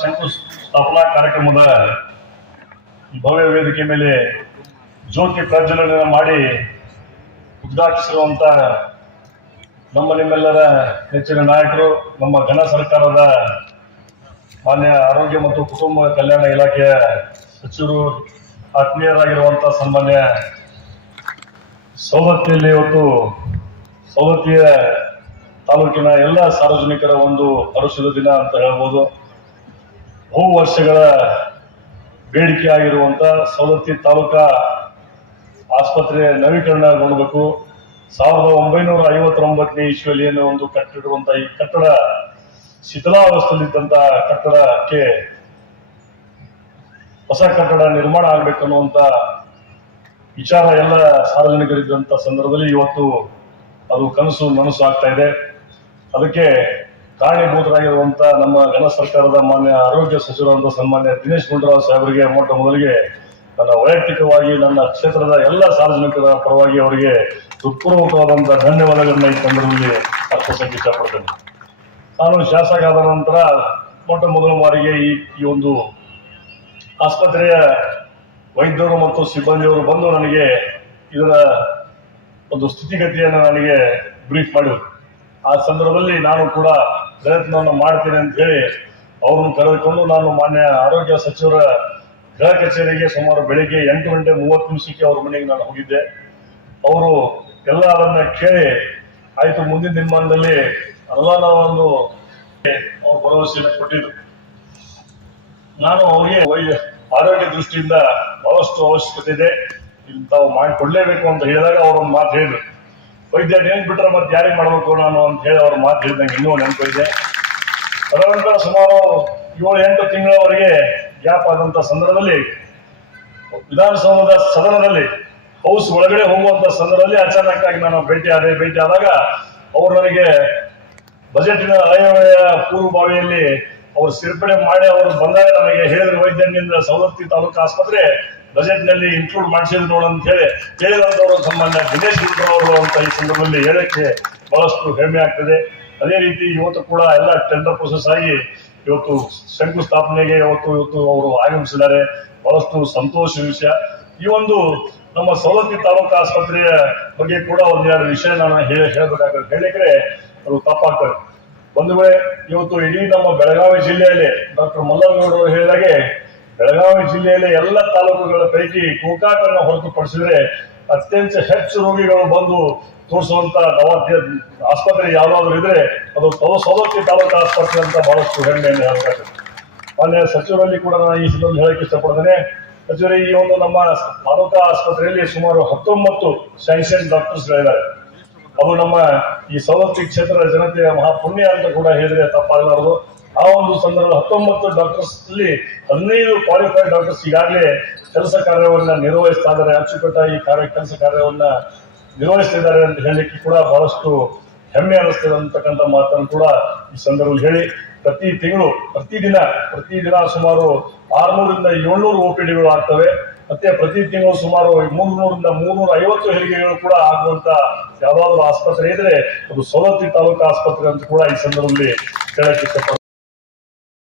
ಶಂಕುಸ್ಥಾಪನಾ ಕಾರ್ಯಕ್ರಮದ ಭವ್ಯ ವೇದಿಕೆ ಮೇಲೆ ಜ್ಯೋತಿ ಪ್ರಜ್ವಲನೆ ಮಾಡಿ ಉದ್ಘಾಟಿಸಿರುವಂತ ನಿಮ್ಮೆಲ್ಲರ ನೆಚ್ಚಿನ ನಾಯಕರು, ನಮ್ಮ ಘನ ಸರ್ಕಾರದ ಮಾನ್ಯ ಆರೋಗ್ಯ ಮತ್ತು ಕುಟುಂಬ ಕಲ್ಯಾಣ ಇಲಾಖೆಯ ಸಚಿವರು, ಆತ್ಮೀಯರಾಗಿರುವಂತಹ ಸನ್ಮಾನ್ಯ ಸವದತ್ತಿಯಲ್ಲಿ ಇವತ್ತು ಸವದತ್ತಿಯ ತಾಲೂಕಿನ ಎಲ್ಲ ಸಾರ್ವಜನಿಕರ ಒಂದು ಹರುಷದ ದಿನ ಅಂತ ಹೇಳ್ಬೋದು. ಬಹು ವರ್ಷಗಳ ಬೇಡಿಕೆ ಆಗಿರುವಂತ ಸವದತ್ತಿ ತಾಲೂಕಾ ಆಸ್ಪತ್ರೆ ನವೀಕರಣಗೊಳ್ಳಬೇಕು. 1959ನೇ ಇಸ್ವಿಯಲ್ಲಿ ಏನು ಒಂದು ಕಟ್ಟಿರುವಂತ ಈ ಕಟ್ಟಡ ಶಿಥಿಲಾವಸ್ಥೆಯಲ್ಲಿದ್ದಂತ ಕಟ್ಟಡಕ್ಕೆ ಹೊಸ ಕಟ್ಟಡ ನಿರ್ಮಾಣ ಆಗ್ಬೇಕನ್ನುವಂತ ವಿಚಾರ ಎಲ್ಲ ಸಾರ್ವಜನಿಕರಿದ್ದಂತ ಸಂದರ್ಭದಲ್ಲಿ ಇವತ್ತು ಅದು ಕನಸು ನನಸು ಆಗ್ತಾ ಇದೆ. ಅದಕ್ಕೆ ಕಾರಣೀಭೂತರಾಗಿರುವಂತ ನಮ್ಮ ಘನ ಸರ್ಕಾರದ ಮಾನ್ಯ ಆರೋಗ್ಯ ಸಚಿವರಾದ ಸನ್ಮಾನ್ಯ ದಿನೇಶ್ ಗುಂಡೂರಾವ್ ಸಾಹೇಬರಿಗೆ ಮೊಟ್ಟ ಮೊದಲಿಗೆ ನನ್ನ ವೈಯಕ್ತಿಕವಾಗಿ ನನ್ನ ಕ್ಷೇತ್ರದ ಎಲ್ಲ ಸಾರ್ವಜನಿಕರ ಪರವಾಗಿ ಅವರಿಗೆ ಹೃತ್ಪೂರ್ವಕವಾದಂತಹ ಧನ್ಯವಾದಗಳನ್ನ ಈ ಸಂದರ್ಭದಲ್ಲಿ ಅರ್ಪಿಸಕ್ಕೆ ಇಷ್ಟಪಡ್ತೇನೆ. ನಾನು ಶಾಸಕ ಆದ ನಂತರ ಮೊಟ್ಟ ಮೊದಲ ಬಾರಿಗೆ ಈ ಒಂದು ಆಸ್ಪತ್ರೆಯ ವೈದ್ಯರು ಮತ್ತು ಸಿಬ್ಬಂದಿಯವರು ಬಂದು ನನಗೆ ಇದರ ಒಂದು ಸ್ಥಿತಿಗತಿಯನ್ನು ನನಗೆ ಬ್ರೀಫ್ ಮಾಡಿದರು. ಆ ಸಂದರ್ಭದಲ್ಲಿ ನಾನು ಕೂಡ ಪ್ರಯತ್ನವನ್ನು ಮಾಡ್ತೇನೆ ಅಂತ ಹೇಳಿ ಅವ್ರನ್ನು ಕರೆದುಕೊಂಡು ನಾನು ಮಾನ್ಯ ಆರೋಗ್ಯ ಸಚಿವರ ಗೃಹ ಕಚೇರಿಗೆ ಸುಮಾರು ಬೆಳಿಗ್ಗೆ 8:30 ಅವ್ರ ಮನೆಗೆ ನಾನು ಹೋಗಿದ್ದೆ. ಅವರು ಎಲ್ಲ ಅದನ್ನ ಕೇಳಿ ಆಯ್ತು, ಮುಂದಿನ ದಿನಮಾನದಲ್ಲಿ ಅನುದಾನ ಒಂದು ಅವ್ರ ಭರವಸೆಯನ್ನು ಕೊಟ್ಟಿದ್ರು. ನಾನು ಅವರಿಗೆ ಆರೋಗ್ಯ ದೃಷ್ಟಿಯಿಂದ ಬಹಳಷ್ಟು ಅವಶ್ಯಕತೆ ಇದೆ, ತಾವು ಮಾಡಿಕೊಡ್ಲೇಬೇಕು ಅಂತ ಹೇಳಿದಾಗ ಅವರೊಂದು ಮಾತು ಹೇಳಿದ್ರು, ವೈದ್ಯ ಏನ್ ಬಿಟ್ರೆ ಮತ್ತೆ ಯಾರಿಗೆ ಮಾಡಬೇಕು ನಾನು ಅಂತ ಹೇಳಿ ಅವ್ರ ಮಾತು ಹೇಳಿದಂಗೆ ಇನ್ನೂ ನೆನಪಿದೆ. ತದನಂತರ ಸುಮಾರು 7-8 ತಿಂಗಳವರೆಗೆ ಗ್ಯಾಪ್ ಆದಂತ ಸಂದರ್ಭದಲ್ಲಿ ವಿಧಾನಸೌಧದ ಸದನದಲ್ಲಿ ಹೌಸ್ ಒಳಗಡೆ ಹೋಗುವಂತ ಸಂದರ್ಭದಲ್ಲಿ ಅಚಾನಕ್ ಆಗಿ ನಾನು ಭೇಟಿ ಆದಾಗ ಅವರು ನನಗೆ ಬಜೆಟಿನ ಆಯವ್ಯಯ ಪೂರ್ವಭಾವಿಯಲ್ಲಿ ಅವರು ಸೇರ್ಪಡೆ ಮಾಡಿ ಅವರು ಬಂದಾಗ ನನಗೆ ಹೇಳಿದ್ರು, ವೈದ್ಯನಿಂದ ಸವದತ್ತಿ ತಾಲೂಕು ಆಸ್ಪತ್ರೆ ಬಜೆಟ್ ನಲ್ಲಿ ಇನ್ಕ್ಲೂಡ್ ಮಾಡಿಸಿದ್ರು ನೋಡು ಅಂತ ಹೇಳಿ ಹೇಳಿದಂತವರು ಸನ್ಮಾನ್ಯ ದಿನೇಶ್ ಗುಂಡೂರಾವ್ ಅವರು ಅಂತ ಈ ಸಂದರ್ಭದಲ್ಲಿ ಹೇಳಕ್ಕೆ ಬಹಳಷ್ಟು ಹೆಮ್ಮೆ ಆಗ್ತದೆ. ಅದೇ ರೀತಿ ಇವತ್ತು ಕೂಡ ಎಲ್ಲ ಟೆಂಡರ್ ಪ್ರೊಸೆಸ್ ಆಗಿ ಇವತ್ತು ಶಂಕುಸ್ಥಾಪನೆಗೆ ಇವತ್ತು ಅವರು ಆಗಮಿಸಿದ್ದಾರೆ. ಬಹಳಷ್ಟು ಸಂತೋಷ ವಿಷಯ. ಈ ಒಂದು ನಮ್ಮ ಸವದತ್ತಿ ತಾಲೂಕು ಆಸ್ಪತ್ರೆಯ ಬಗ್ಗೆ ಕೂಡ ಒಂದೆರಡು ವಿಷಯ ನಾನು ಹೇಳಬೇಕಾಗ್ತದೆ. ಹೇಳಿದ್ರೆ ಅದು ತಪ್ಪಾಗ್ತದೆ. ಒಂದು ವೇಳೆ ಇವತ್ತು ಇಡೀ ನಮ್ಮ ಬೆಳಗಾವಿ ಜಿಲ್ಲೆಯಲ್ಲಿ ಡಾಕ್ಟರ್ ಮಲ್ಲನಗೌಡ ಅವರು ಹೇಳಿದಾಗೆ ಬೆಳಗಾವಿ ಜಿಲ್ಲೆಯಲ್ಲಿ ಎಲ್ಲ ತಾಲೂಕುಗಳ ಪೈಕಿ ಗೋಕಾಕನ್ನು ಹೊರತುಪಡಿಸಿದ್ರೆ ಅತ್ಯಂತ ಹೆಚ್ಚು ರೋಗಿಗಳು ಬಂದು ತೋರಿಸುವಂತ ಆಸ್ಪತ್ರೆ ಯಾವ್ದಾದ್ರು ಇದ್ರೆ ಅದು ಸವದತ್ತಿ ತಾಲೂಕು ಆಸ್ಪತ್ರೆ ಅಂತ ಬಹಳಷ್ಟು ಹೆಮ್ಮೆಯನ್ನು ಹೇಳಬೇಕಾಗ್ತದೆ. ಮಾನ್ಯ ಸಚಿವರಲ್ಲಿ ಕೂಡ ನಾನು ಈ ಸಂದರ್ಭದಲ್ಲಿ ಹೇಳಕ್ಕೆ ಇಷ್ಟಪಡ್ತೇನೆ. ಸಚಿವರೇ, ಈ ಒಂದು ನಮ್ಮ ತಾಲೂಕಾ ಆಸ್ಪತ್ರೆಯಲ್ಲಿ ಸುಮಾರು 19 ಸ್ಯಾಂಕ್ಷನ್ ಡಾಕ್ಟರ್ಸ್ಗಳಿದ್ದಾರೆ. ಅದು ನಮ್ಮ ಈ ಸವದತ್ತಿ ಕ್ಷೇತ್ರದ ಜನತೆಯ ಮಹಾಪುಣ್ಯ ಅಂತ ಕೂಡ ಹೇಳಿದ್ರೆ ತಪ್ಪಾಗಲಾರದು. ಆ ಒಂದು ಸಂದರ್ಭ 19 ಡಾಕ್ಟರ್ಸ್ ಅಲ್ಲಿ 15 ಕ್ವಾಲಿಫೈಡ್ ಡಾಕ್ಟರ್ಸ್ ಈಗಾಗಲೇ ಕೆಲಸ ಕಾರ್ಯವನ್ನ ನಿರ್ವಹಿಸ್ತಾ ಇದ್ದಾರೆ, ಅಚ್ಚುಕಟ್ಟಾಗಿ ಕೆಲಸ ಕಾರ್ಯವನ್ನ ನಿರ್ವಹಿಸ್ತಿದ್ದಾರೆ ಅಂತ ಹೇಳಲಿಕ್ಕೆ ಕೂಡ ಬಹಳಷ್ಟು ಹೆಮ್ಮೆ ಅನಿಸ್ತದೆ ಅಂತಕ್ಕಂಥ ಮಾತನ್ನು ಕೂಡ ಈ ಸಂದರ್ಭದಲ್ಲಿ ಹೇಳಿ, ಪ್ರತಿದಿನ ಸುಮಾರು 600ರಿಂದ 700 OPDಗಳು ಆಗ್ತವೆ. ಮತ್ತೆ ಪ್ರತಿ ತಿಂಗಳು ಸುಮಾರು 300ರಿಂದ 350 ಹೆರಿಗೆಗಳು ಕೂಡ ಆಗುವಂತ ಯಾವ್ದಾದ್ರು ಆಸ್ಪತ್ರೆ ಇದ್ರೆ ಅದು ಸವದತ್ತಿ ತಾಲೂಕು ಆಸ್ಪತ್ರೆ ಅಂತ ಕೂಡ ಈ ಸಂದರ್ಭದಲ್ಲಿ ಹೇಳಕ್ಕೆ ಇಷ್ಟಪಡ್ತೀನಿ.